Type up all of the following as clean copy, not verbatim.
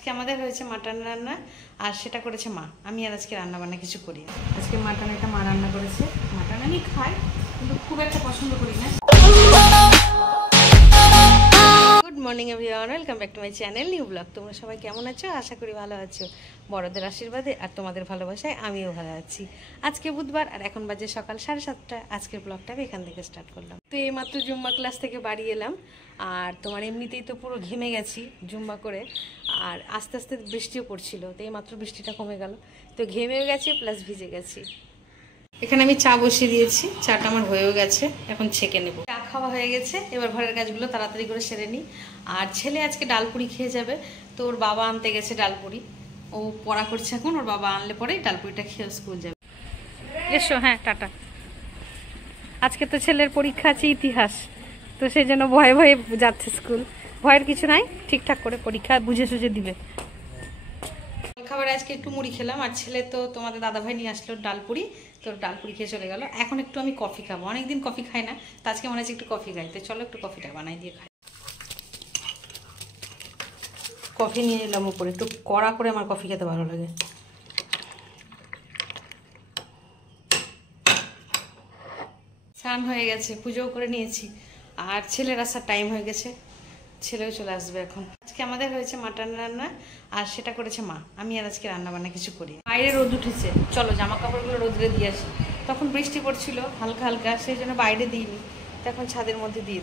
আজকে আমাদের হয়েছে মাটন রান্না আর সেটা করেছে মা। আমি আর আজকে রান্না বান্না কিছু করি না। আজকে মাটন এটা মা রান্না করেছে। মাটন আমি খাই কিন্তু খুব একটা পছন্দ করি না। Good morning everyone, welcome back to my channel new blog. তোমরা সবাই কেমন আছো? আশা করি ভালো আছো। বড়দের আশীর্বাদে আর তোমাদের ভালোবাসায় আমিও ভালো আছি। আজকে বুধবার আর এখন বাজে সকাল 7:30। আজকের ব্লগটা আমি এখান থেকে স্টার্ট করলাম। তো এইমাত্র জুম্বা ক্লাস থেকে বাড়ি এলাম আর তোমার এমনিতেই তো পুরো ঘেমে গেছি জুম্বা করে, আর আস্তে আস্তে বৃষ্টিও পড়ছিল। তো এইমাত্র বৃষ্টিটা কমে গেল, তো ঘেমেও গেছি প্লাস ভিজে গেছি। এখানে আমি চা বসিয়ে দিয়েছি, চাটা আমার হয়েও গেছে, এখন ছেঁকে নেব। চা খাওয়া হয়ে গেছে, এবার ঘরের কাজগুলো তাড়াতাড়ি করে সেরে নিই। আর ছেলে আজকে ডালপুরি খেয়ে যাবে, তো ওর বাবা আনতে গেছে ডালপুরি। ও পড়া করছে এখন, ওর বাবা আনলে পরেই ডালপুরিটা খেয়ে স্কুল যাবে। এসো, হ্যাঁ টাটা। আজকে তো ছেলের পরীক্ষা আছে ইতিহাস, তো সেই জন্য ভয়ে ভয়ে যাচ্ছে স্কুল। ভয়ের কিছু নাই, ঠিকঠাক করে পরীক্ষা বুঝে সুঝে দিবে। খাবারে আজকে একটু মুড়ি খেলাম, আর ছেলে তো তোমাদের দাদাভাই নিয়ে আসলো ডালপুরি, তো ডালপুরি খেয়ে চলে গেল। এখন একটু আমি কফি খাবো, অনেকদিন কফি খাই না, তো আজকে মনে হচ্ছে একটু কফি খাই। তো চলো একটু কফিটা বানাই দিয়ে খাই। কফি নিয়ে নিলাম উপরে, একটু কড়া করে, আমার কফি খেতে ভালো লাগে। স্নান হয়ে গেছে, পুজোও করে নিয়েছি, আর ছেলের আসার টাইম হয়ে গেছে, ছেলেও চলে আসবে এখন। আজকে আমাদের হয়েছে মাটন রান্না আর সেটা করেছে মা। আমি আর আজকে রান্না বান্না কিছু করি। বাইরে রোদ উঠেছে, চলো জামা কাপড়গুলো রোদরে দিয়ে আসি। তখন বৃষ্টি পড়ছিল হালকা হালকা, সেই জন্য বাইরে দিইনি, তো এখন ছাদের মধ্যে দিয়ে।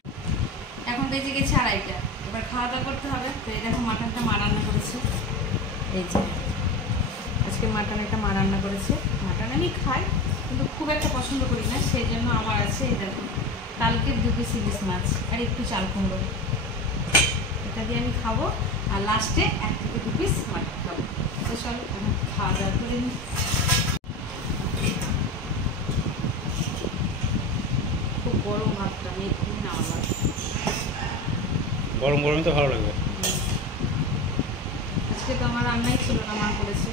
এখন বেজে গেছে 2:30, এবার খাওয়া দাওয়া করতে হবে। তো এই দেখো মাটনটা মা রান্না করেছে, এই যে আজকে মাটন এটা মা রান্না করেছে। মাটন আমি খাই কিন্তু খুব একটা পছন্দ করি না, সেই জন্য আমার আছে এই দেখো কালকের 2 পিস ইলিশ মাছ আর একটু চাল কুমড়ো, এটা দিয়ে আমি খাবো। আর লাস্টে 1 থেকে 2 পিস মাটন খাবো। তো চলো খাওয়া দাওয়া করে নিই। খুব গরম ভাতটা, আমি একটু নামালাম। গরম গরম তো ভালো লাগবে। আজকে তো আমার রান্নাই ছিল না, মা করেছে।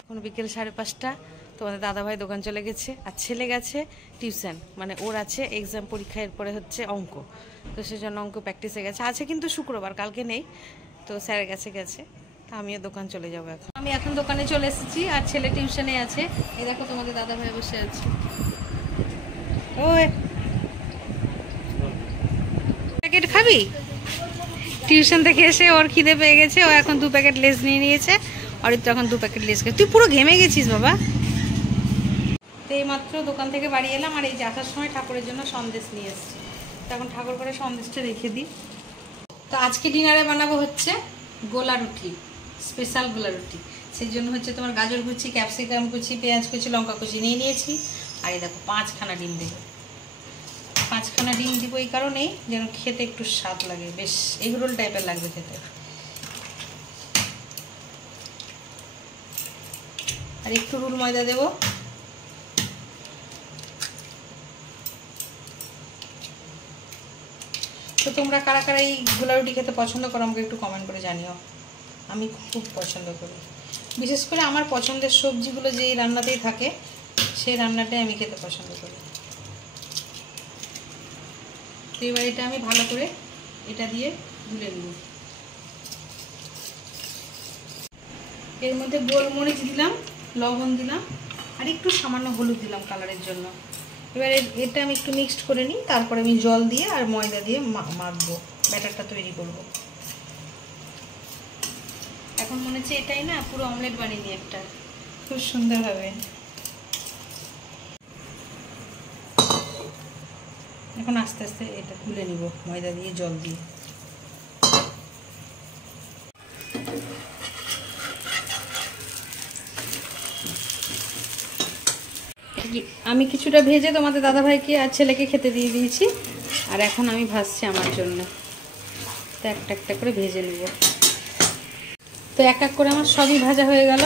এখন বিকেল 5:30, তোমাদের দাদাভাই দোকান চলে গেছে আর ছেলে গেছে টিউশন, মানে ওর আছে এক্সাম, পরীক্ষা, এরপরে হচ্ছে অঙ্ক, তো সেজন্য অঙ্ক প্র্যাকটিসে গেছে। আছে কিন্তু শুক্রবার, কালকে নেই, তো স্যারের কাছে গেছে। তা আমিও দোকান চলে যাবো এখন। আমি এখন দোকানে চলে এসেছি আর ছেলে টিউশনে আছে। এই দেখো তোমাদের দাদাভাই বসে আছে। ওই প্যাকেট খাবি? টিউশন থেকে এসে ওর খিদে পেয়ে গেছে, ও এখন 2 প্যাকেট লেস নিয়ে নিয়েছে। আর তো এখন 2 প্যাকেট লেস খেয়ে তুই পুরো ঘেমে গেছিস বাবা। তো এইমাত্র দোকান থেকে বাড়ি এলাম, আর এই যে আসার সময় ঠাকুরের জন্য সন্দেশ নিয়ে এসেছি। তো এখন ঠাকুর করে সন্দেশটা রেখে দিই। তো আজকে ডিনারে বানাবো হচ্ছে গোলা রুটি, স্পেশাল গোলা রুটি। সেই জন্য হচ্ছে তোমার গাজর কুচি, ক্যাপসিকাম কুচি, পেঁয়াজ কুচি, লঙ্কা কুচি নিয়ে নিয়েছি। আর এই দেখো 5খানা ডিম দেবো। 5খানা ডিম দিব এই কারণেই যেন খেতে একটু স্বাদ লাগে, বেশ এগরোল টাইপের লাগবে খেতে। আর একটু রুল ময়দা দেবো। তো তোমরা কারা কারা এই গোলা রুটি খেতে পছন্দ করো আমাকে একটু কমেন্ট করে জানিও। আমি খুব পছন্দ করি, বিশেষ করে আমার পছন্দের সবজিগুলো যেই রান্নাতেই থাকে সেই রান্নাটাই আমি খেতে পছন্দ করি। তো এবার এটা আমি ভালো করে এটা দিয়ে গুলে নেব। এর মধ্যে গোলমরিচ দিলাম, লবণ দিলাম, আর একটু সামান্য হলুদ দিলাম কালারের জন্য। এবার এটা আমি একটু মিক্সড করে নিই, তারপরে আমি জল দিয়ে আর ময়দা দিয়ে মাখবো, ব্যাটারটা তৈরি করব। এখন মনে হচ্ছে এটাই না পুরো অমলেট বানিয়ে নিই একটা, খুব সুন্দর হবে। এখন আস্তে আস্তে এটা তুলে নিব ময়দা দিয়ে জল দিয়ে। আমি কিছুটা ভেজে তোমাদের দাদাভাইকে আর ছেলেকে খেতে দিয়ে দিয়েছি, আর এখন আমি ভাজছি আমার জন্য। তো একটা একটা করে ভেজে নেব। তো এক এক করে আমার সবই ভাজা হয়ে গেল।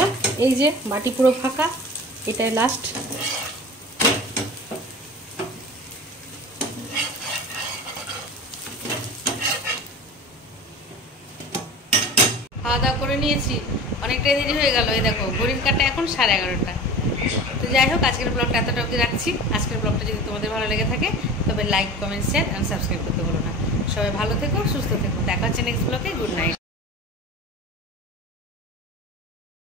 এই যে বাটি পুরো ফাঁকা, এটাই লাস্ট। খাওয়া দাওয়া করে নিয়েছি, অনেকটাই দেরি হয়ে গেল। এই দেখো ঘড়ির কাঁটা এখন 11:30। তো যাই হোক, আজকের ব্লগটা এতটা অবধি রাখছি। আজকের ব্লগটা যদি তোমাদের ভালো লেগে থাকে তবে like, comment, share and subscribe করতে বলো না। সবাই ভালো থেকো, সুস্থ থেকো। দেখা হচ্ছে নেক্সট ব্লগে। Good night.